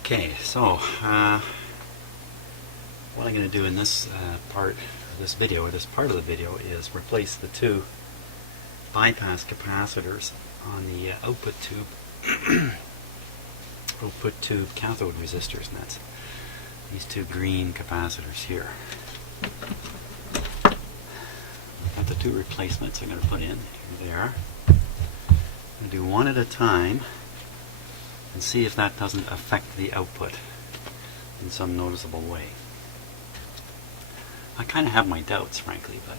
Okay, so what I'm going to do in this part of this video, or this part of the video, is replace the two bypass capacitors on the output tube cathode resistors, and that's these two green capacitors here. Got the two replacements I'm going to put in. Here they are. I'm going to do one at a time and see if that doesn't affect the output in some noticeable way. I kind of have my doubts, frankly, but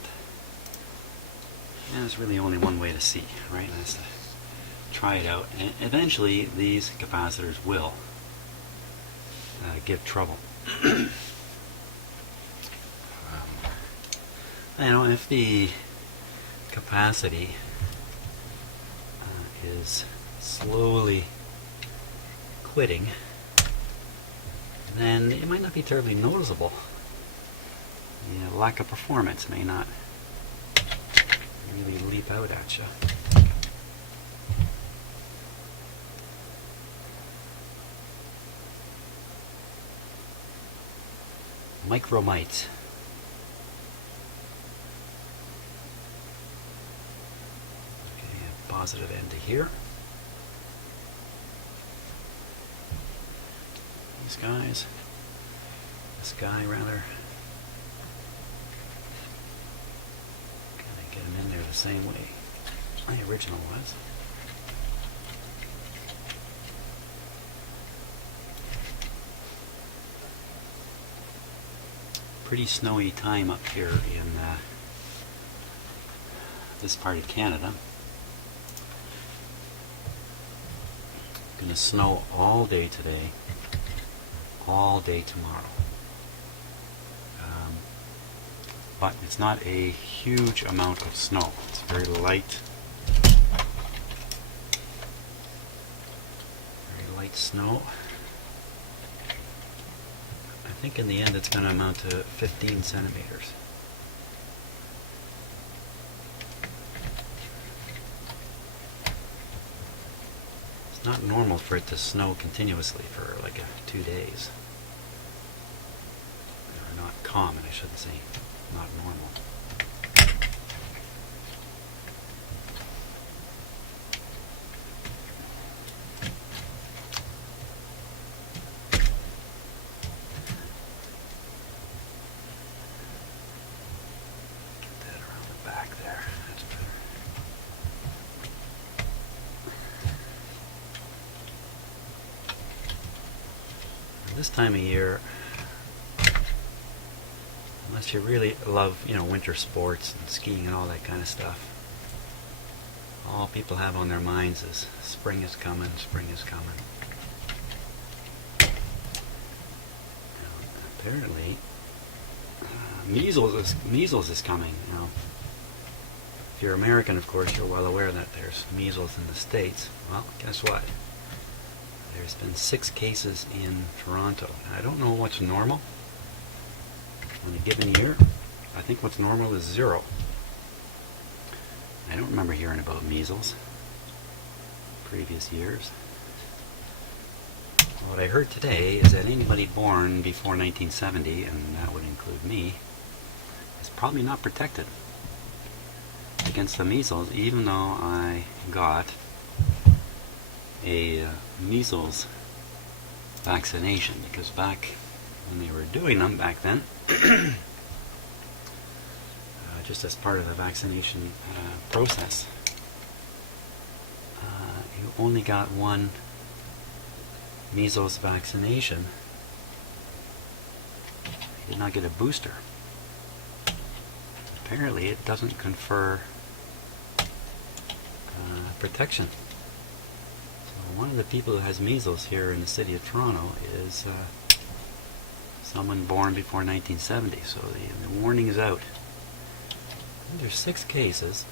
there's really only one way to see, right? That's to try it out, and eventually these capacitors will give trouble. If the capacity is slowly quitting, then it might not be terribly noticeable. The lack of performance may not really leap out at you. Micromites. Okay, positive end to here. These guys, this guy rather, kind of get him in there the same way my original was. Pretty snowy time up here in this part of Canada. Going to snow all day today, all day tomorrow. But it's not a huge amount of snow. It's very light. Very light snow. I think in the end it's going to amount to 15 centimeters. It's not normal for it to snow continuously for like 2 days. Or not common, I shouldn't say. Not normal. This time of year, unless you really love, winter sports and skiing and all that kind of stuff, all people have on their minds is spring is coming, spring is coming. Apparently, measles is coming. If you're American, of course, you're well aware that there's measles in the States. Well, guess what? There's been 6 cases in Toronto. I don't know what's normal in a given year. I think what's normal is 0. I don't remember hearing about measles previous years. What I heard today is that anybody born before 1970, and that would include me, is probably not protected against the measles, even though I got a measles vaccination, because back when they were doing them back then, just as part of the vaccination process, you only got one measles vaccination. You did not get a booster. Apparently it doesn't confer protection. One of the people who has measles here in the city of Toronto is someone born before 1970, so the warning is out. There's 6 cases,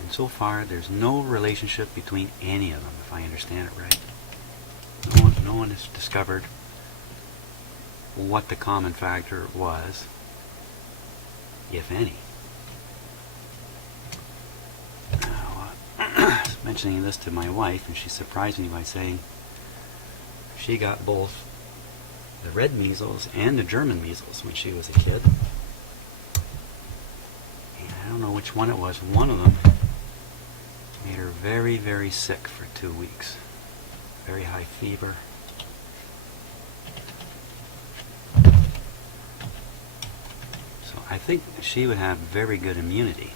and so far there's no relationship between any of them, if I understand it right. No one has discovered what the common factor was, if any. Mentioning this to my wife, and she surprised me by saying she got both the red measles and the German measles when she was a kid. And I don't know which one it was. One of them made her very, very sick for 2 weeks. Very high fever. So I think she would have very good immunity,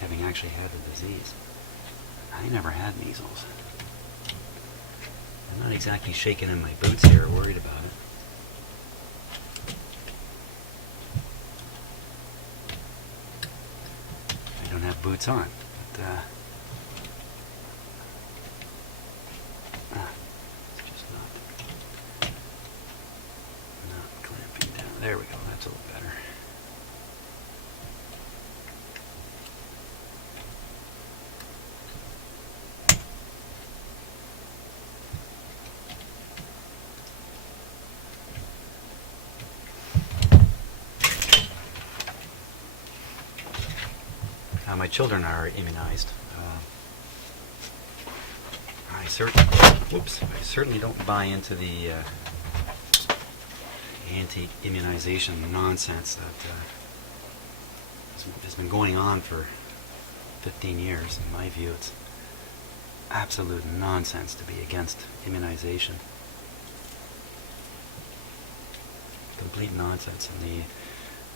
having actually had the disease. I never had measles. I'm not exactly shaking in my boots here, worried about it. I don't have boots on, but it's just not clamping down. There we go, that's a little better. My children are immunized. I certainly don't buy into the anti-immunization nonsense that has been going on for 15 years. In my view, it's absolute nonsense to be against immunization. Complete nonsense. And the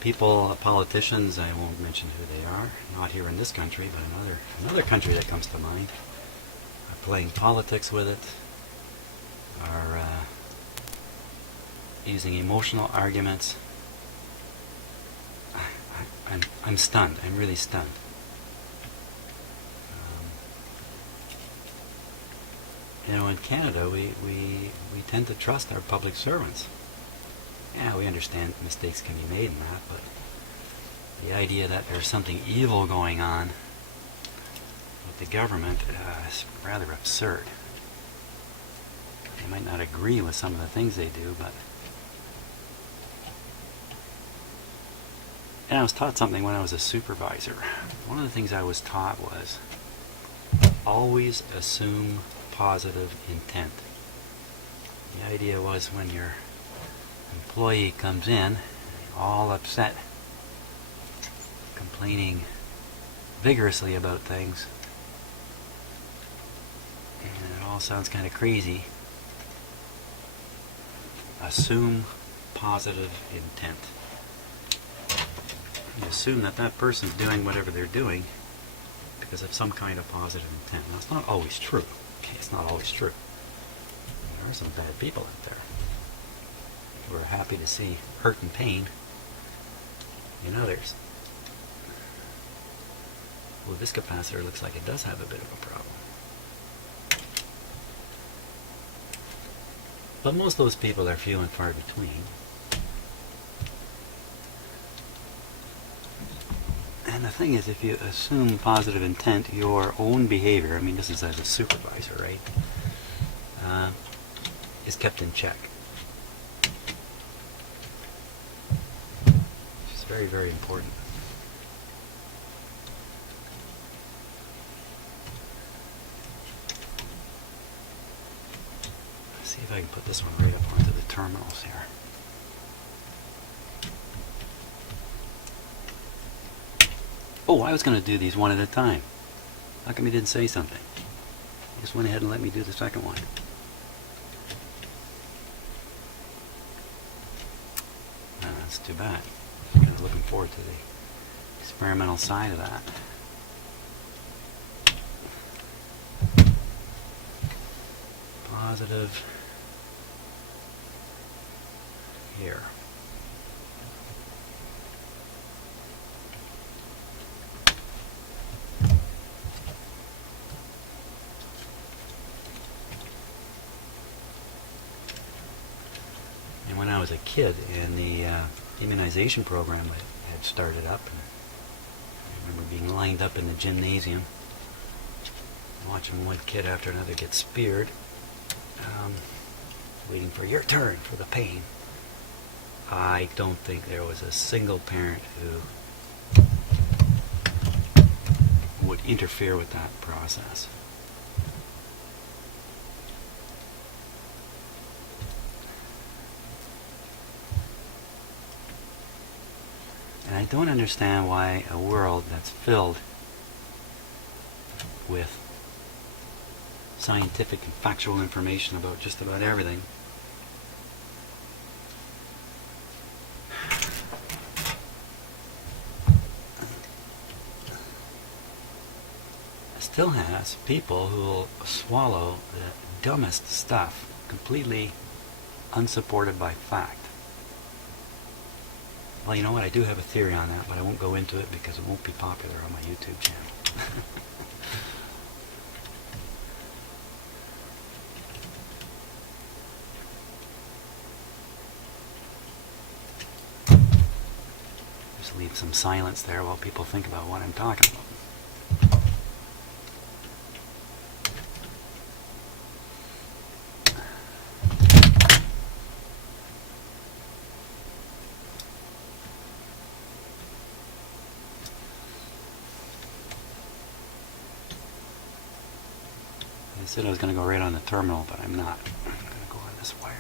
people, politicians, I won't mention who they are, not here in this country, but another country that comes to mind, are playing politics with it, are using emotional arguments. I'm stunned. I'm really stunned. In Canada, we tend to trust our public servants. Yeah, we understand mistakes can be made in that, but the idea that there's something evil going on with the government is rather absurd. They might not agree with some of the things they do, but... And I was taught something when I was a supervisor. One of the things I was taught was always assume positive intent. The idea was when your employee comes in all upset, complaining vigorously about things, and it all sounds kind of crazy, assume positive intent. You assume that that person's doing whatever they're doing because of some kind of positive intent. Now, it's not always true. Okay, it's not always true. There are some bad people out there. We're happy to see hurt and pain in others. Well, this capacitor looks like it does have a bit of a problem. But most of those people are few and far between. And the thing is, if you assume positive intent, your own behavior, I mean, this is as a supervisor, right, is kept in check. Which is very, very important. Let's see if I can put this one right up onto the terminals here. Oh, I was going to do these one at a time. How come you didn't say something? You just went ahead and let me do the second one. That's too bad. I'm kind of looking forward to the experimental side of that. Positive here. And when I was a kid and the immunization program had started up, and I remember being lined up in the gymnasium, watching one kid after another get speared, waiting for your turn for the pain. I don't think there was a single parent who would interfere with that process. don't understand why a world that's filled with scientific and factual information about just about everything still has people who will swallow the dumbest stuff completely unsupported by fact. Well, you know what? I do have a theory on that, but I won't go into it because it won't be popular on my YouTube channel. Just leave some silence there while people think about what I'm talking about. I said I was going to go right on the terminal, but I'm not. I'm going to go on this wire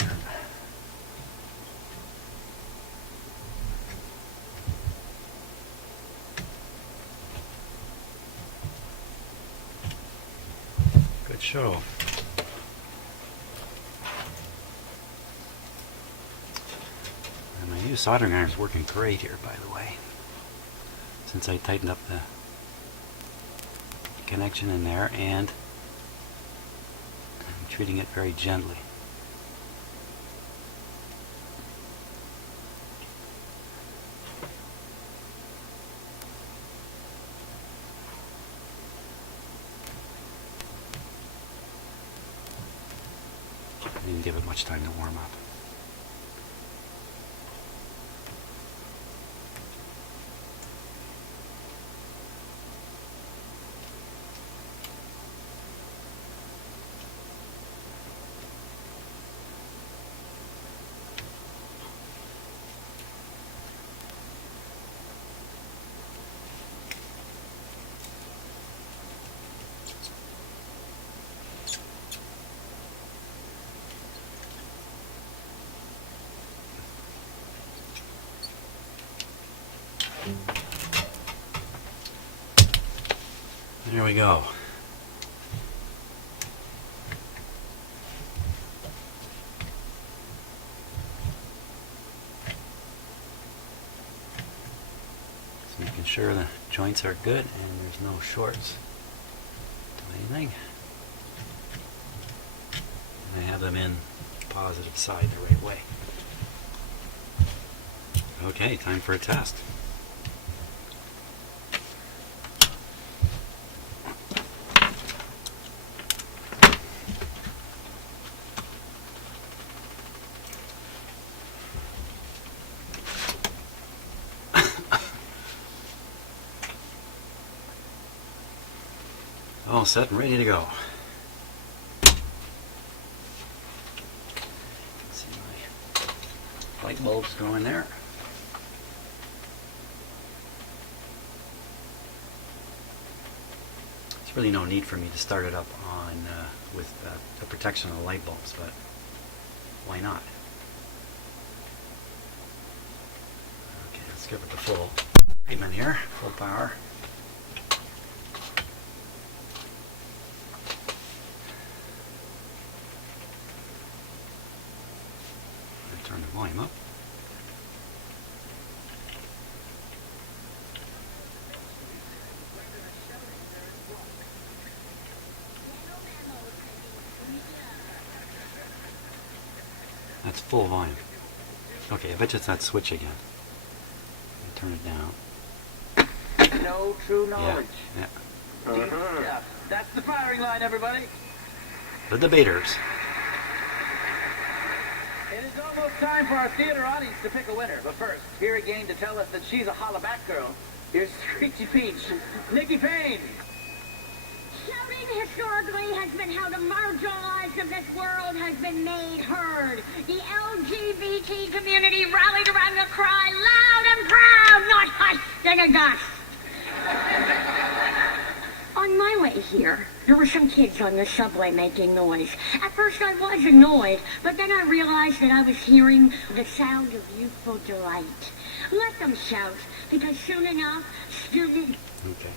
here. Good show. And my new soldering iron is working great here, by the way. Since I tightened up the connection in there, and I'm treating it very gently. I didn't give it much time to warm up. There we go. Just making sure the joints are good and there's no shorts to anything. And I have them in positive side the right way. Okay, time for a test. All set and ready to go. See my light bulbs go in there. There's really no need for me to start it up on with the protection of the light bulbs, but why not? Okay, let's give it the full treatment here, full power. Turn the volume up. That's full volume. Okay, I bet you it's that switch again. Turn it down. No true knowledge. Yeah. Yeah. That's the firing line, everybody. The debaters. It is almost time for our theater audience to pick a winner. But first, here again to tell us that she's a hollaback girl, here's Screechy Peach, Nikki Payne. Shouting historically has been how the marginalized of this world has been made heard. The LGBT community rallied around the cry loud and proud, not hushed in a gust. On my way here, there were some kids on the subway making noise. At first I was annoyed, but then I realized that I was hearing the sound of youthful delight. Let them shout, because soon enough, students... Okay.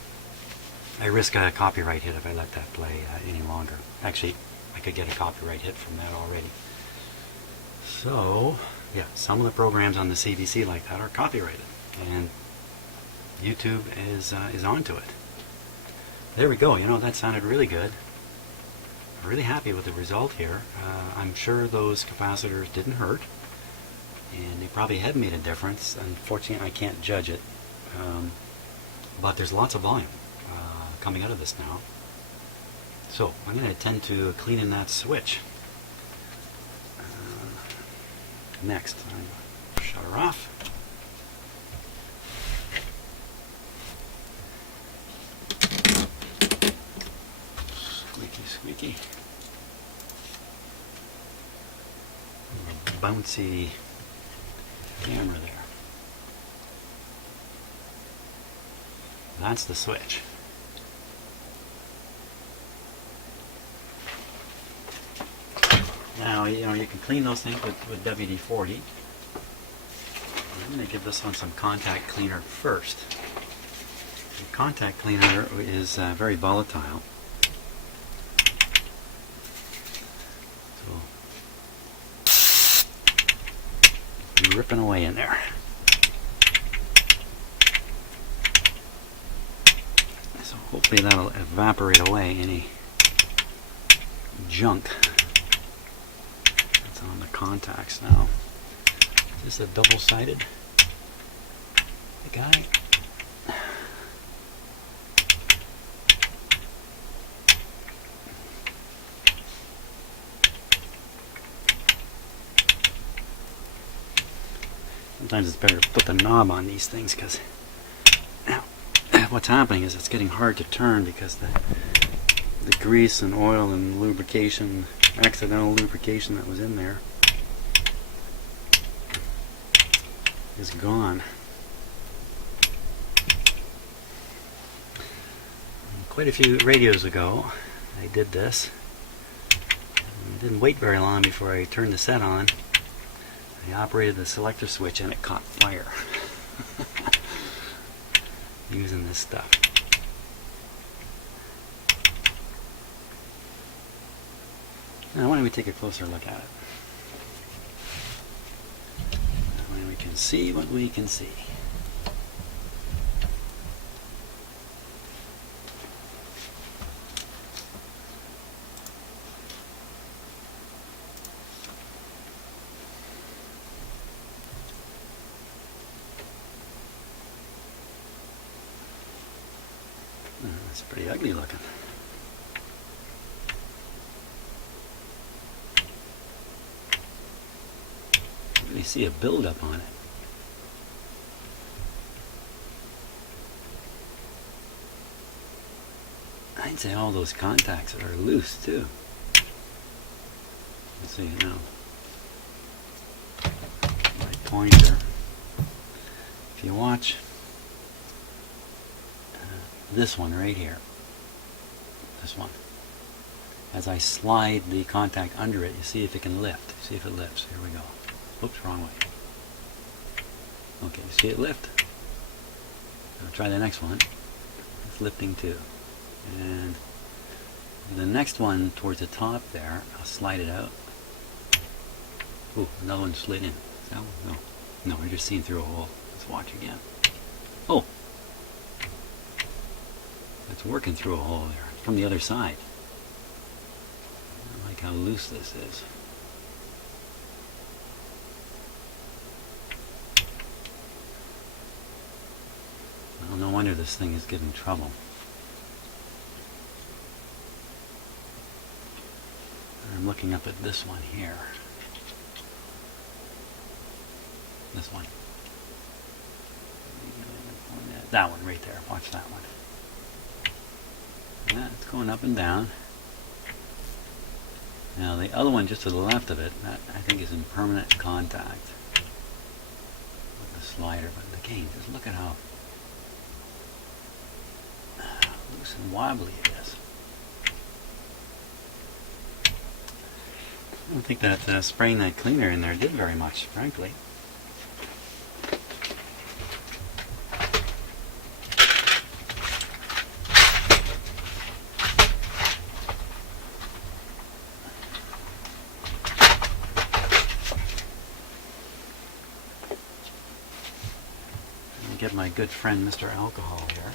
I risk a copyright hit if I let that play any longer. Actually, I could get a copyright hit from that already. So, yeah, some of the programs on the CBC like that are copyrighted, and YouTube is onto it. There we go. You know, that sounded really good. I'm really happy with the result here. I'm sure those capacitors didn't hurt, and they probably had made a difference. Unfortunately, I can't judge it, but there's lots of volume coming out of this now. So I'm going to attend to cleaning that switch. Next, shut her off. Squeaky, squeaky. Bouncy camera there. That's the switch. Now, you know, you can clean those things with WD-40. I'm going to give this one some contact cleaner first. The contact cleaner is very volatile. So, ripping away in there. So hopefully that'll evaporate away any junk on the contacts now. Is this a double-sided guy? Sometimes it's better to put the knob on these things, because now what's happening is it's getting hard to turn because the grease and oil and lubrication, accidental lubrication that was in there, is gone. Quite a few radios ago, I did this. I didn't wait very long before I turned the set on. I operated the selector switch and it caught fire. Using this stuff. Now, why don't we take a closer look at it? That way we can see what we can see. That's pretty ugly looking. You see a buildup on it. I'd say all those contacts are loose too. Let's see now. My pointer. If you watch this one right here, this one, as I slide the contact under it, you see if it can lift. See if it lifts. Here we go. Oops, wrong way. Okay, see it lift? I'll try the next one. It's lifting too. And the next one towards the top there, I'll slide it out. Ooh, another one slid in. Is that one? No. No, we're just seeing through a hole. Let's watch again. Oh! It's working through a hole there. From the other side. I like how loose this is. Well, no wonder this thing is giving trouble. I'm looking up at this one here. This one. That one right there. Watch that one. Yeah, it's going up and down. Now the other one just to the left of it, that I think is in permanent contact with the slider. But again, just look at how loose and wobbly it is. I don't think that spraying that cleaner in there did very much, frankly. get my good friend Mr. Alcohol here.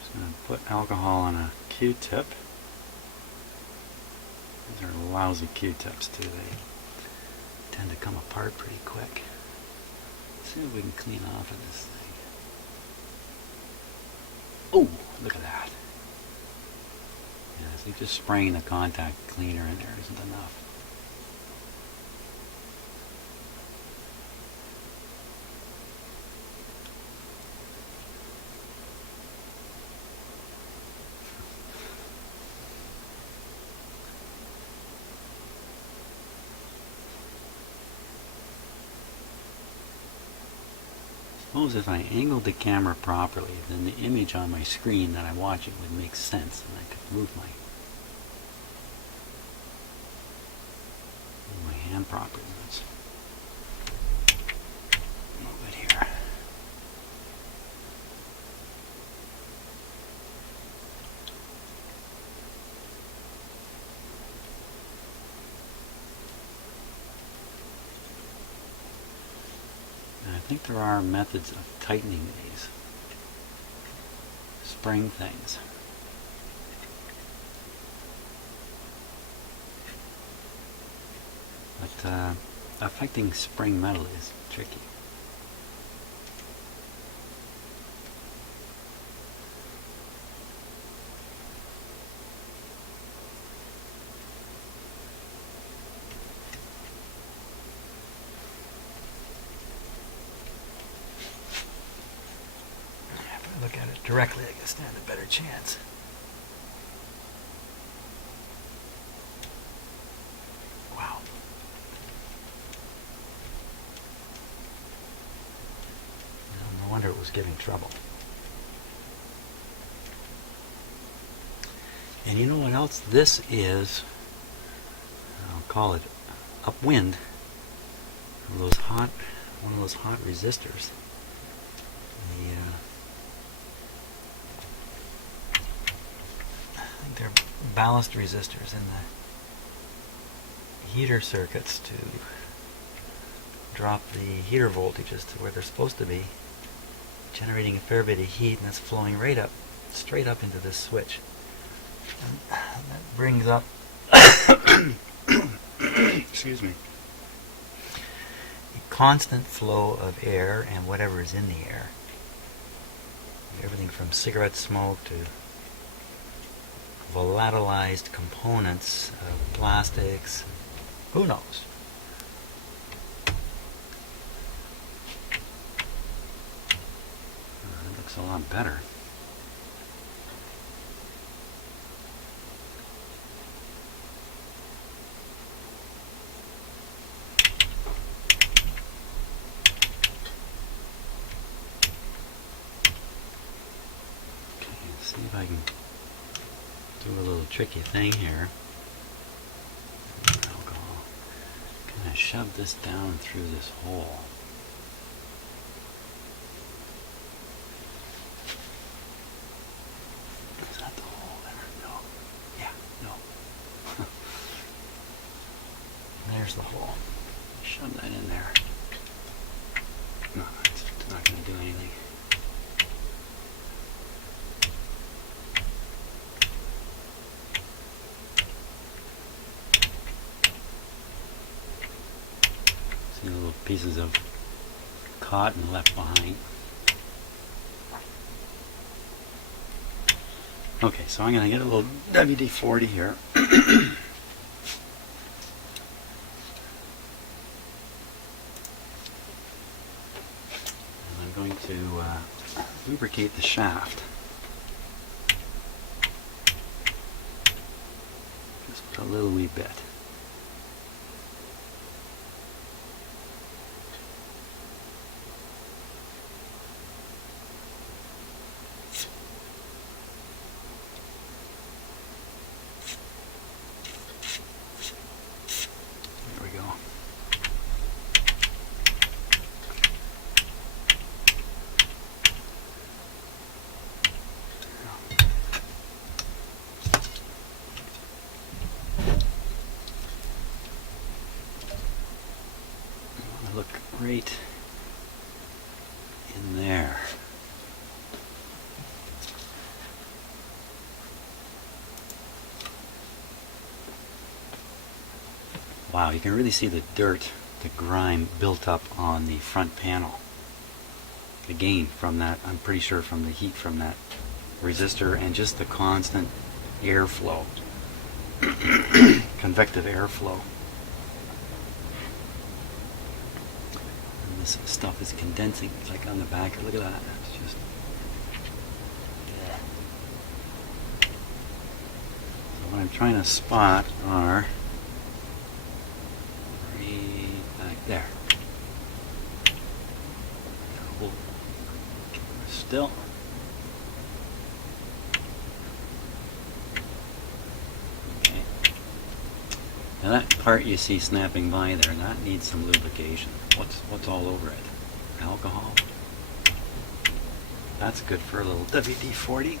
Just going to put alcohol on a Q-tip. These are lousy Q-tips too. They tend to come apart pretty quick. Let's see if we can clean off of this thing. Oh, look at that. Yeah, see, just spraying the contact cleaner in there isn't enough. Suppose if I angled the camera properly, then the image on my screen that I'm watching would make sense, and I could move my hand properly. Let's move it here. I think there are methods of tightening these spring things. But affecting spring metal is tricky. Look at it directly, I can stand a better chance. Wow. No wonder it was giving trouble. And you know what else? This is, I'll call it upwind, one of those hot resistors. They're ballast resistors in the heater circuits to drop the heater voltages to where they're supposed to be, generating a fair bit of heat, and that's flowing right up, straight up into this switch. And that brings up excuse me, a constant flow of air and whatever is in the air. Everything from cigarette smoke to volatilized components of plastics. Who knows? That looks a lot better. Okay, let's see if I can do a little tricky thing here. Alcohol. Kind of shove this down through this hole. Is that the hole there? No. Yeah, no. There's the hole. Shove that in there. No, it's not going to do anything. Little pieces of cotton left behind. Okay, so I'm going to get a little WD-40 here. And I'm going to lubricate the shaft. Just a little wee bit. Wow, you can really see the dirt, the grime built up on the front panel. Again, from that, I'm pretty sure from the heat from that resistor and just the constant airflow, convective airflow. And this stuff is condensing. It's like on the back. Look at that. It's just. Yeah. So what I'm trying to spot are right back there. Hold still. Now that part you see snapping by there, that needs some lubrication. What's all over it? Alcohol. That's good for a little WD-40.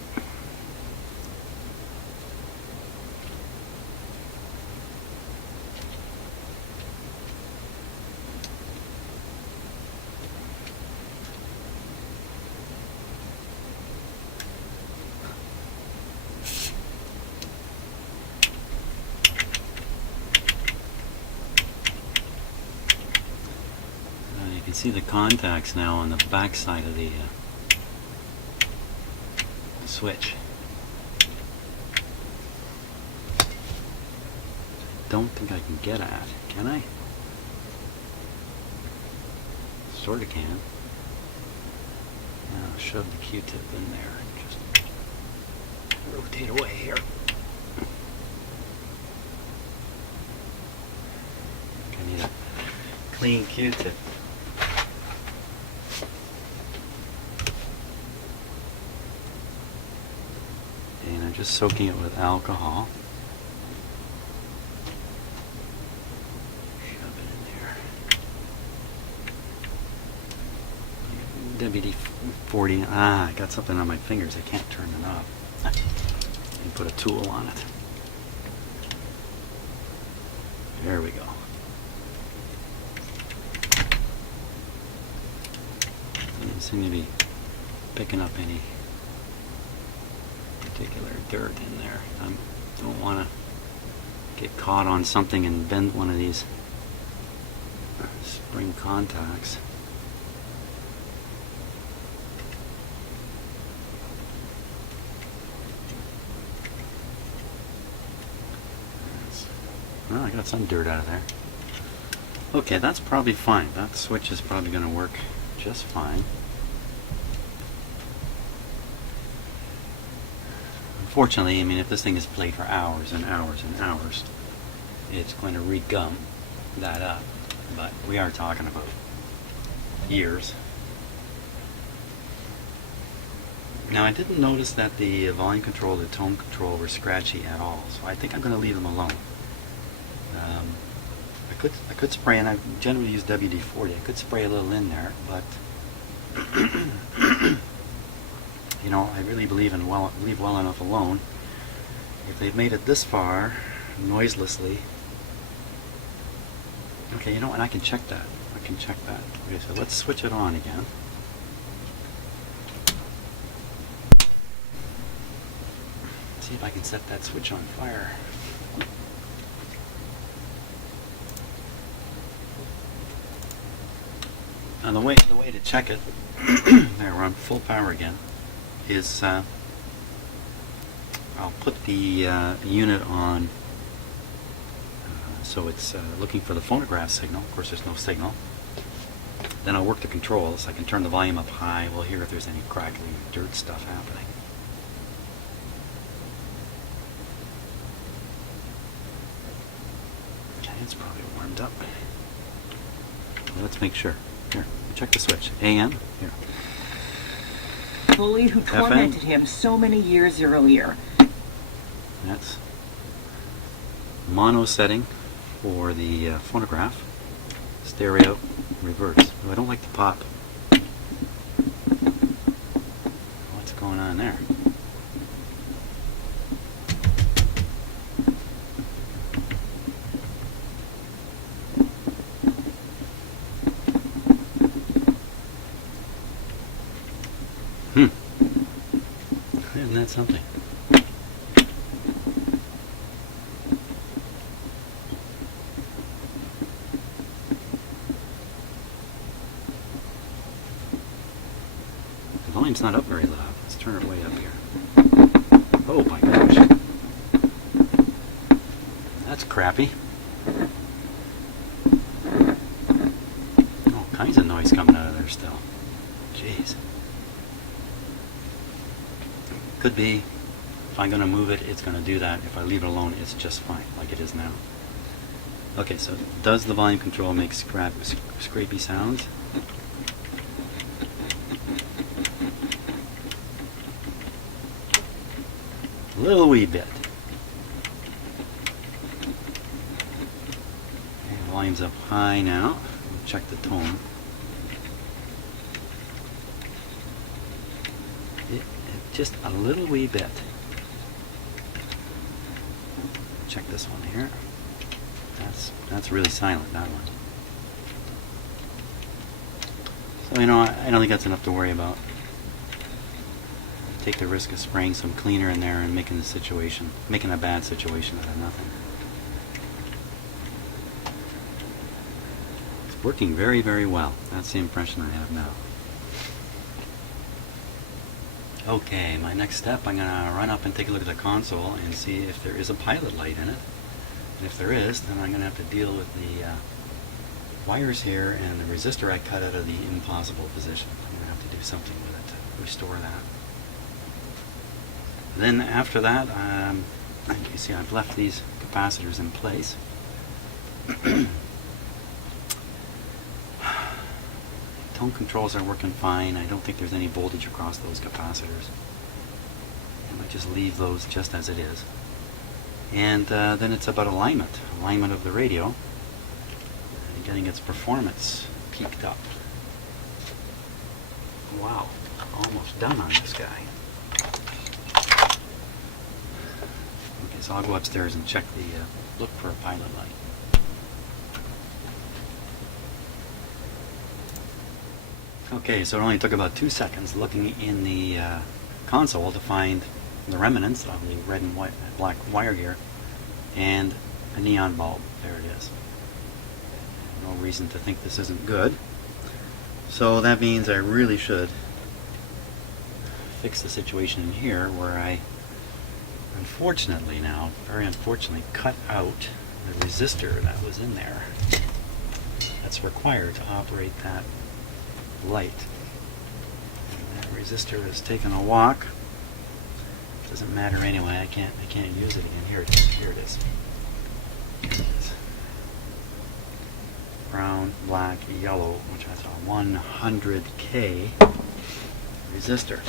You can see the contacts now on the back side of the switch. Don't think I can get at, can I? Sort of can. Now shove the Q-tip in there and just rotate away here. I need a clean Q-tip. And I'm just soaking it with alcohol. Shove it in there. WD-40. I got something on my fingers. I can't turn the knob. And put a tool on it. There we go. Doesn't seem to be picking up any particular dirt in there. I don't want to get caught on something and bend one of these spring contacts. Well, I got some dirt out of there. Okay, that's probably fine. That switch is probably going to work just fine. Unfortunately, I mean, if this thing is played for hours and hours and hours, it's going to re-gum that up. But we are talking about years. Now, I didn't notice that the volume control, the tone control were scratchy at all, so I think I'm going to leave them alone. I could spray, and I generally use WD-40. I could spray a little in there, but you know, I really believe in leave well enough alone. If they've made it this far noiselessly, okay, you know what? I can check that. I can check that. Okay, so let's switch it on again. See if I can set that switch on fire. And the way to check it, there, we're on full power again, is I'll put the unit on so it's looking for the phonograph signal. Of course, there's no signal. Then I'll work the controls. I can turn the volume up high. We'll hear if there's any crackling dirt stuff happening. Okay, it's probably warmed up. Let's make sure. Here, check the switch. AM. Here. Bully who tormented him so many years earlier. That's mono setting for the phonograph. Stereo reverse. Oh, I don't like the pop. What's going on there? Isn't that something? The volume's not up very loud. Let's turn it way up here. Oh my gosh. That's crappy. All kinds of noise coming out of there still. Jeez. Could be, if I'm going to move it, it's going to do that. If I leave it alone, it's just fine, like it is now. Okay, so does the volume control make scrapey sounds? A little wee bit. Okay, volume's up high now. We'll check the tone. Just a little wee bit. Check this one here. That's really silent, that one. So, you know, I don't think that's enough to worry about. Take the risk of spraying some cleaner in there and making a bad situation out of nothing. It's working very, very well. That's the impression I have now. Okay, my next step, I'm going to run up and take a look at the console and see if there is a pilot light in it. And if there is, then I'm going to have to deal with the wires here and the resistor I cut out of the impossible position. I'm going to have to do something with it to restore that. Then after that, you see I've left these capacitors in place. Tone controls are working fine. I don't think there's any voltage across those capacitors. I might just leave those just as it is. And then it's about alignment of the radio and getting its performance peaked up. Wow, almost done on this guy. Okay, so I'll go upstairs and check the look for a pilot light. Okay, so it only took about 2 seconds looking in the console to find the remnants of the red and white, black wire gear and a neon bulb. There it is. No reason to think this isn't good. So that means I really should fix the situation in here where I unfortunately now, very unfortunately, cut out the resistor that was in there that's required to operate that light. And that resistor has taken a walk. Doesn't matter anyway. I can't use it again. Here it is. Here it is. Here it is. Brown, black, yellow, which is a 100K resistor.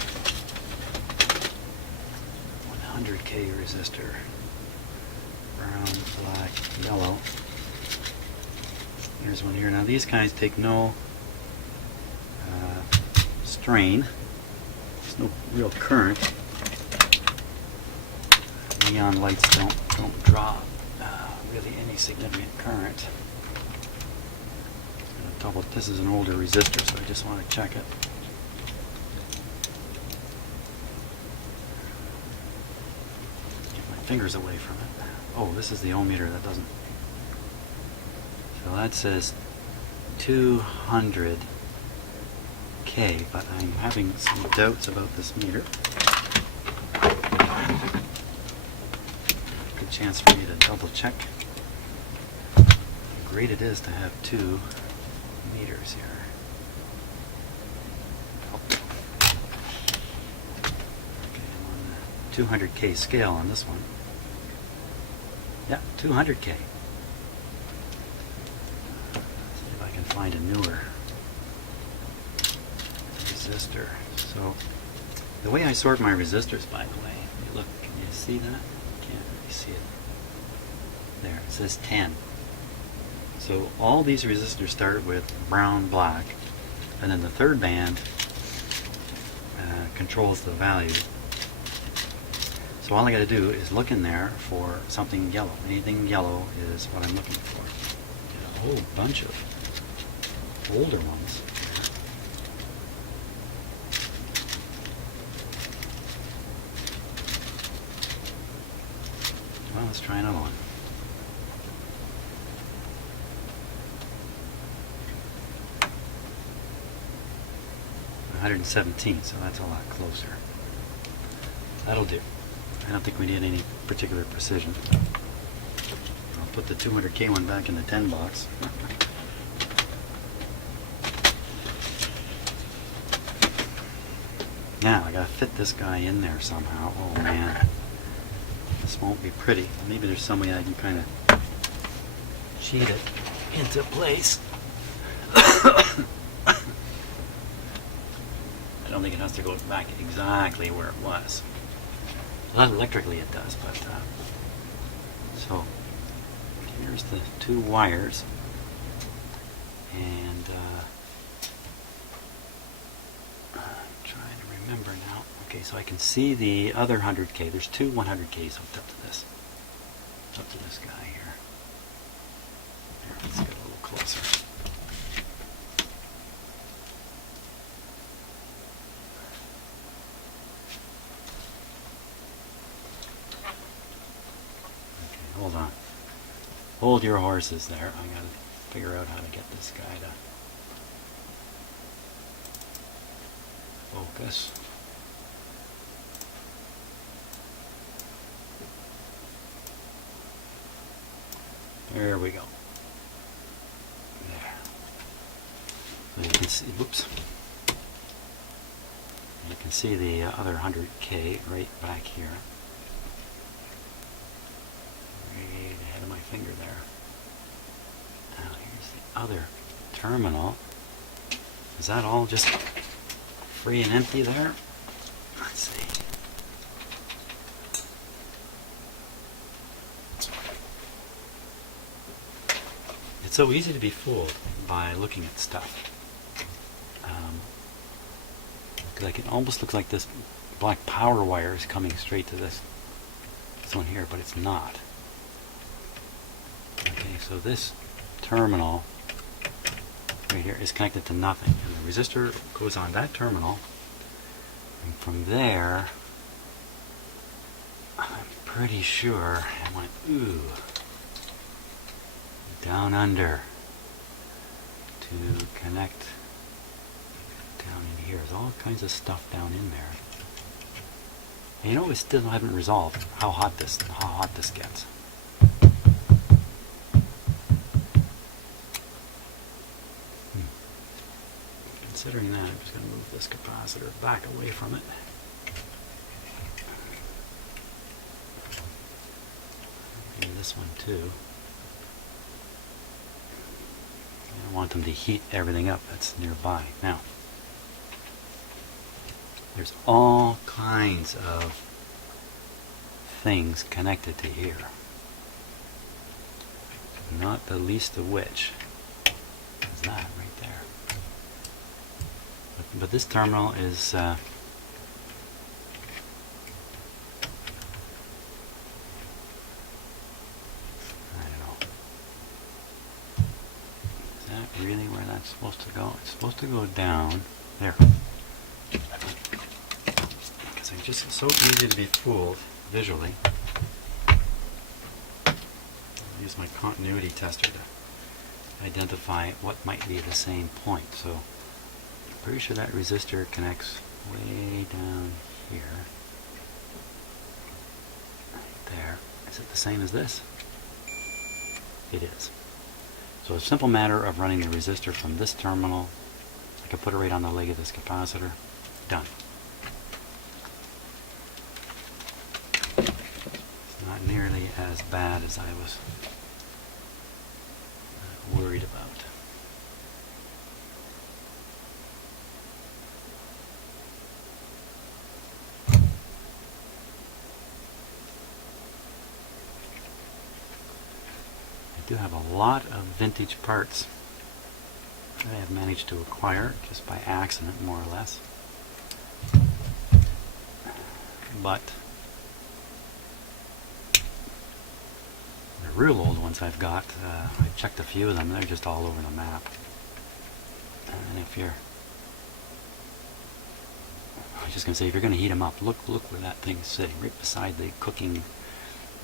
100K resistor. Brown, black, yellow. Here's one here. Now these guys take no strain. There's no real current. Neon lights don't draw really any significant current. This is an older resistor, so I just want to check it. Get my fingers away from it. Oh, this is the ohmmeter that doesn't. So that says 200K, but I'm having some doubts about this meter. Good chance for me to double check how great it is to have two meters here. Okay, I'm on the 200K scale on this one. Yeah, 200K. See if I can find a newer resistor. So the way I sort my resistors, by the way, look, can you see that? Can't really see it. There, it says 10. So all these resistors start with brown, black, and then the third band controls the value. So all I got to do is look in there for something yellow. Anything yellow is what I'm looking for. Get a whole bunch of older ones. Well, let's try another one. 117, so that's a lot closer. That'll do. I don't think we need any particular precision. I'll put the 200K one back in the 10 box. Now, I gotta fit this guy in there somehow. Oh man. This won't be pretty. Maybe there's some way I can kind of cheat it into place. I don't think it has to go back exactly where it was. Well, electrically it does, but so here's the two wires, and I'm trying to remember now. Okay, so I can see the other 100K. There's two 100Ks hooked up to this. Up to this guy here. Here, let's get a little closer. Hold on. Hold your horses there. I gotta figure out how to get this guy to focus. There we go. There. So you can see, whoops. You can see the other 100K right back here. Right ahead of my finger there. Now here's the other terminal. Is that all just free and empty there? Let's see. It's so easy to be fooled by looking at stuff. Like it almost looks like this black power wire is coming straight to this one here, but it's not. Okay, so this terminal right here is connected to nothing, and the resistor goes on that terminal, and from there I'm pretty sure I went down under to connect down in here. There's all kinds of stuff down in there. And you know, we still haven't resolved how hot this gets. Considering that, I'm just going to move this capacitor back away from it. And this one too. I don't want them to heat everything up that's nearby. Now, there's all kinds of things connected to here. Not the least of which is that right there. But this terminal is I don't know. Is that really where that's supposed to go? It's supposed to go down there. Because it's just so easy to be fooled visually. I'll use my continuity tester to identify what might be the same point. So I'm pretty sure that resistor connects way down here. Right there. Is it the same as this? It is. So it's a simple matter of running the resistor from this terminal. I can put it right on the leg of this capacitor. Done. It's not nearly as bad as I was worried about. I do have a lot of vintage parts that I have managed to acquire just by accident, more or less. But the real old ones I've got, I checked a few of them, they're just all over the map. And if you're, I was just going to say, if you're going to heat them up, look where that thing's sitting, right beside the cooking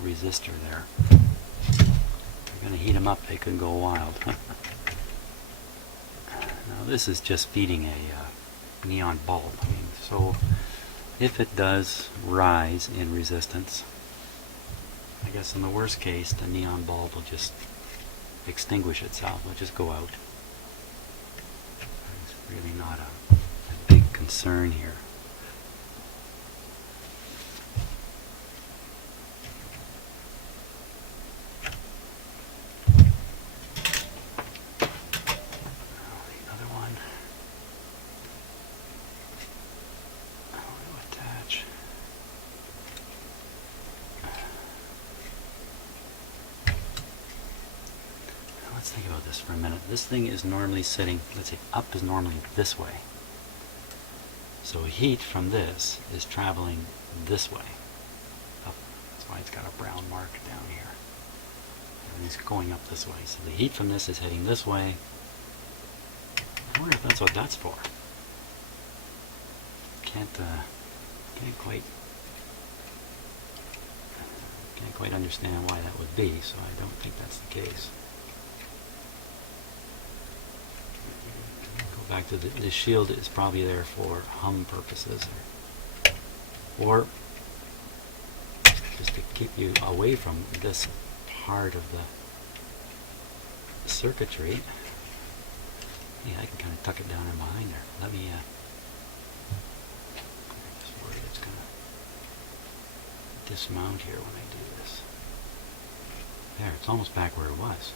resistor there. If you're going to heat them up, they could go wild. Now this is just feeding a neon bulb. I mean, so if it does rise in resistance, I guess in the worst case, the neon bulb will just extinguish itself. It'll just go out. It's really not a big concern here. Let's think about this for a minute. This thing is normally sitting, let's say up is normally this way. So heat from this is traveling this way. Up. That's why it's got a brown mark down here. And it's going up this way. So the heat from this is heading this way. I wonder if that's what that's for. Can't quite understand why that would be, so I don't think that's the case. Back to the shield is probably there for hum purposes, or just to keep you away from this part of the circuitry. Yeah, I can kind of tuck it down in behind there. Let me I'm just worried it's going to dismount here when I do this. There, it's almost back where it was.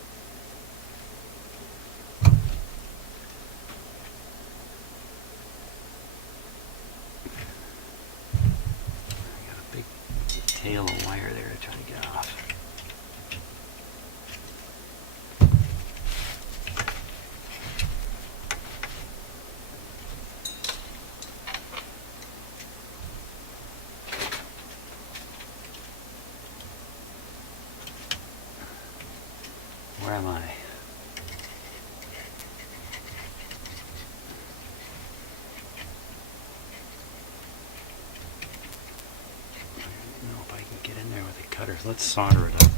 Tail of wire there to try to get off. Where am I? Let's solder it up.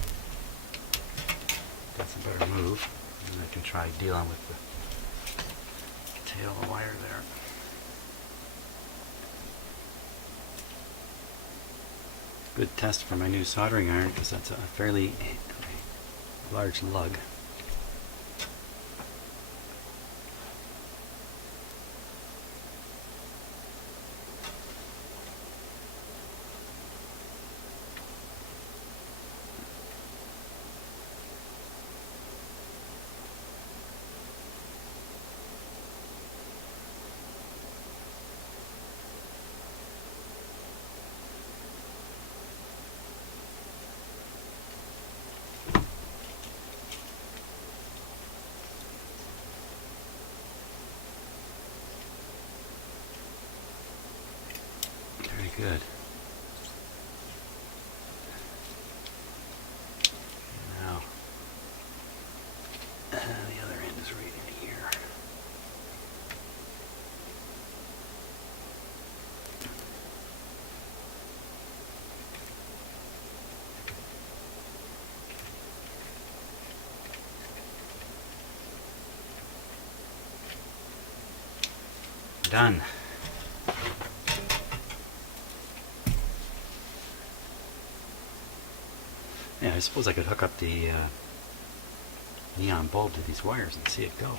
That's a better move. And I can try dealing with the tail of the wire there. Good test for my new soldering iron because that's a fairly large lug. Good. Now, the other end is right in here. Done. Yeah, I suppose I could hook up the neon bulb to these wires and see it go.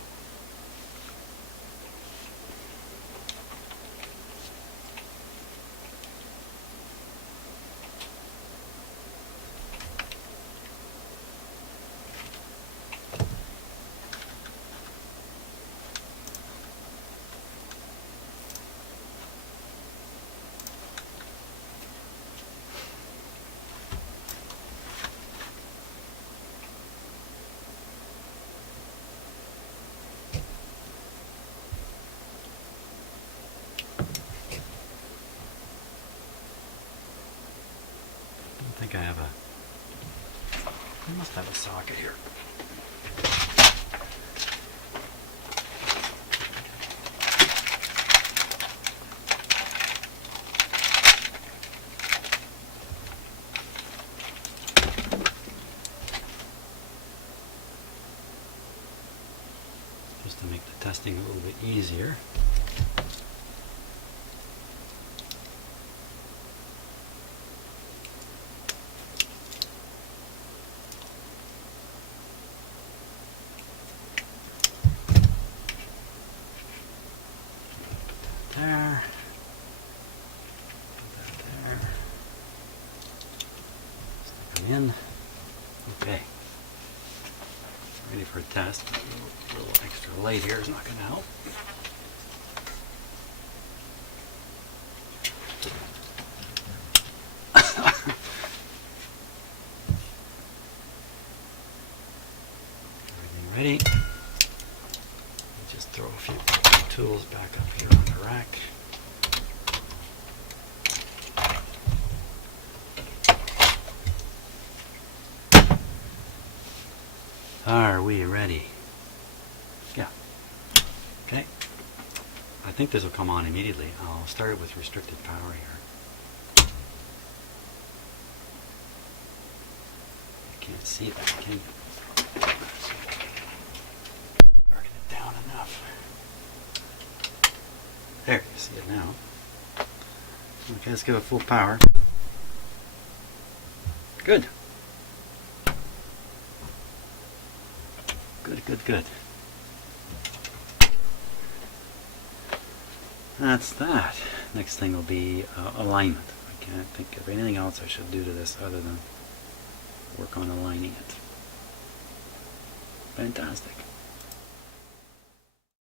I think I have I must have a socket here. Just to make the testing a little bit easier. there. Put that there. Stick them in. Okay. Ready for a test. A little extra light here is not going to help. Everything ready. Just throw a few tools back up here on the rack. Are we ready? Yeah. Okay. I think this will come on immediately. I'll start it with restricted power here. You can't see that, can you? Darken it down enough. There, you see it now. Okay, let's give it full power. Good. Good, good, good. That's that. Next thing will be alignment. I can't think of anything else I should do to this other than work on aligning it. Fantastic.